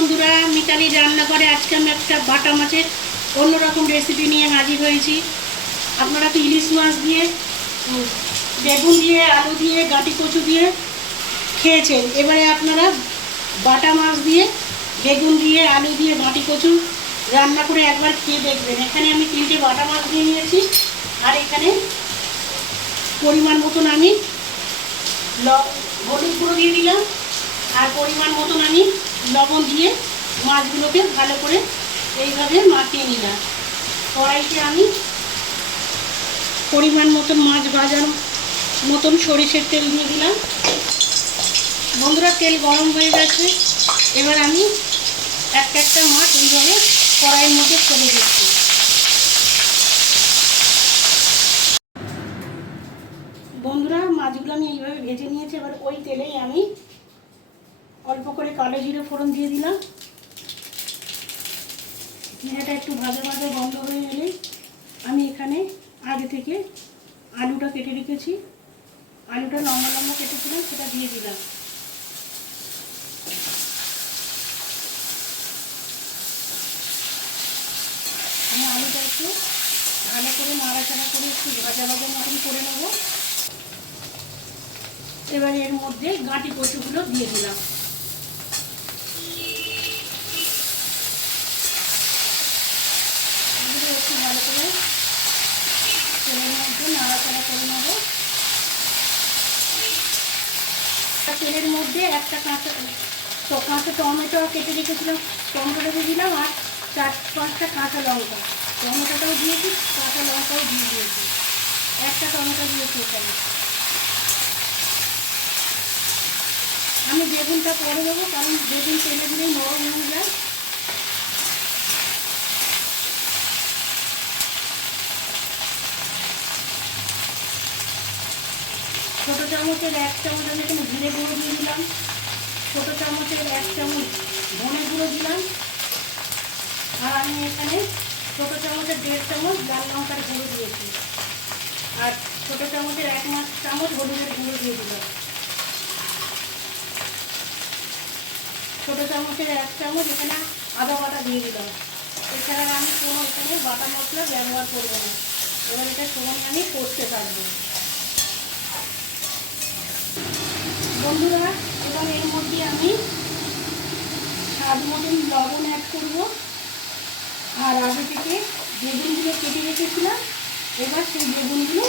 বন্ধুরা, মিতালি রান্নাঘরে আজকে আমি একটা বাটা মাছের অন্যরকম রেসিপি নিয়ে হাজির হয়েছি। আপনারা তো ইলিশ মাছ দিয়ে বেগুন দিয়ে, আলু দিয়ে, গাঁটি কচু দিয়ে খেয়েছেন। এবারে আপনারা বাটা মাছ দিয়ে, বেগুন দিয়ে, আলু দিয়ে, গাঁটি কচু রান্না করে একবার খেয়ে দেখবেন। এখানে আমি তিনটে বাটা মাছ দিয়ে নিয়েছি, আর এখানে পরিমাণ মতন আমি হলুদ গুঁড়ো দিয়ে দিলাম, আর পরিমাণ মতন আমি লবণ দিয়ে মাছগুলোকে ভালো করে এইভাবে মাখিয়ে নিলাম। কড়াইতে আমি পরিমাণ মতন মাছ ভাজার মতন সরিষের তেল দিয়ে দিলাম। বন্ধুরা, তেল গরম হয়ে গেছে। এবার আমি একটা একটা মাছ এইভাবে কড়াইয়ের মধ্যে ফেলে দিচ্ছি। বন্ধুরা, মাছগুলো আমি এইভাবে ভেজে নিয়েছি। এবার ওই তেলেই আমি অল্প করে কালো জিরে ফোড়ন দিয়ে দিলাম। জিরাটা একটু ভাজা ভাজা বন্ধ হয়ে গেলে আমি এখানে আগে থেকে আলুটা কেটে রেখেছি। আলুটা লম্বা লম্বা কেটেছিলাম, সেটা দিয়ে দিলাম। আমি আলুটা একটু ভালো করে নাড়াচাড়া করে একটু ভাজা ভাজা মতন করে নেব। এবার এর মধ্যে গাঁটি কচুগুলো দিয়ে দিলাম এগুলো একটু ভালো করে তেলের মধ্যে নাড়াচাড়া করে নেব আর তেলের মধ্যে একটা কাঁচা তো কাঁচা টমেটো কেটে রেখেছিলাম। টমেটোটা দিয়ে দিলাম আর চার পাঁচটা কাঁচা লঙ্কা। টমেটোটাও দিয়েছি, কাঁচা লঙ্কাও দিয়ে দিয়েছি। একটা টমেটো দিয়েছি এখানে। আমি বেগুনটা পরে দেবো, কারণ বেগুন তেলে দিলেই নরম হয়ে যায়। ছোটো চামচের এক চামচ আমি এখানে জিরে গুঁড়ো দিয়ে দিলাম। ছোটো চামচের এক চামচ ধনে গুঁড়ো দিলাম। আর আমি এখানে ছোটো চামচের দেড় চামচ লাল লঙ্কার গুঁড়ো দিয়েছি। আর ছোটো চামচের এক মাস চামচ হলুদের গুঁড়ো দিয়ে দিলাম। ছোটো চামচের এক চামচ এখানে আদা বাটা দিয়ে দিলাম। এছাড়া আমি কোনো এখানে বাটা মশলা ব্যবহার করব না। এবার এটা সমান আমি করতে থাকব বন্ধুরা, এবার এর মধ্যে আমি স্বাদ মতন লবণ অ্যাড করব। আর আগে থেকে বেগুনগুলো কেটে রেখেছিলাম, এবার সেই বেগুনগুলো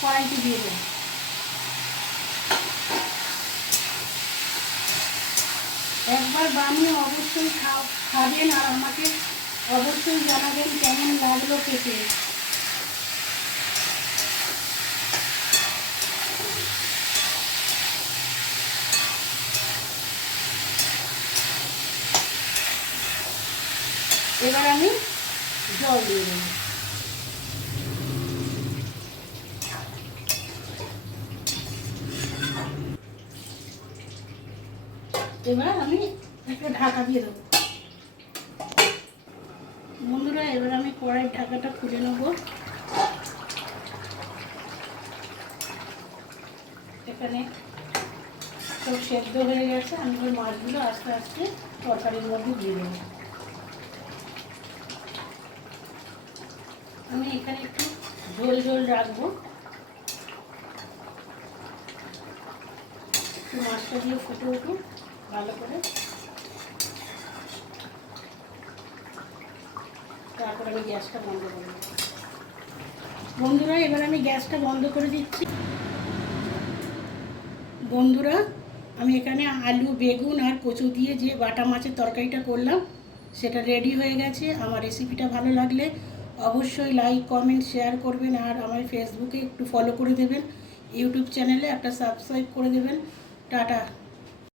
কড়াইতে দিয়ে দেবো। একবার বানিয়ে অবশ্যই খাবেন আর আমাকে অবশ্যই জানাবেন কেমন লাগল খেতে। এবার আমি জল দিয়ে দেবো। এবার আমি একটা ঢাকা দিয়ে দেবো। বন্ধুরা, এবার আমি কড়াইয়ের ঢাকাটা খুলে নেব। এখানে সব সেদ্ধ হয়ে গেছে। আমি ওই মাছগুলো আস্তে আস্তে তরকারির মধ্যে দিয়ে দেবো। আমি এখানে একটু ঝোল ঝোল রাখব। একটু মাছটা দিয়ে ফুটে উঠুক, ভালো করে। তারপর আমি গ্যাসটা বন্ধ করে বন্ধুরা, এবার আমি গ্যাসটা বন্ধ করে দিচ্ছি। বন্ধুরা, আমি এখানে আলু, বেগুন আর কচু দিয়ে যে বাটা মাছের তরকারিটা করলাম, সেটা রেডি হয়ে গেছে। আমার রেসিপিটা ভালো লাগলে অবশ্যই লাইক কমেন্ট শেয়ার করবেন আর আমার ফেসবুকে একটু ফলো করে দেবেন। ইউটিউব চ্যানেলে একটা সাবস্ক্রাইব করে দেবেন। টাটা।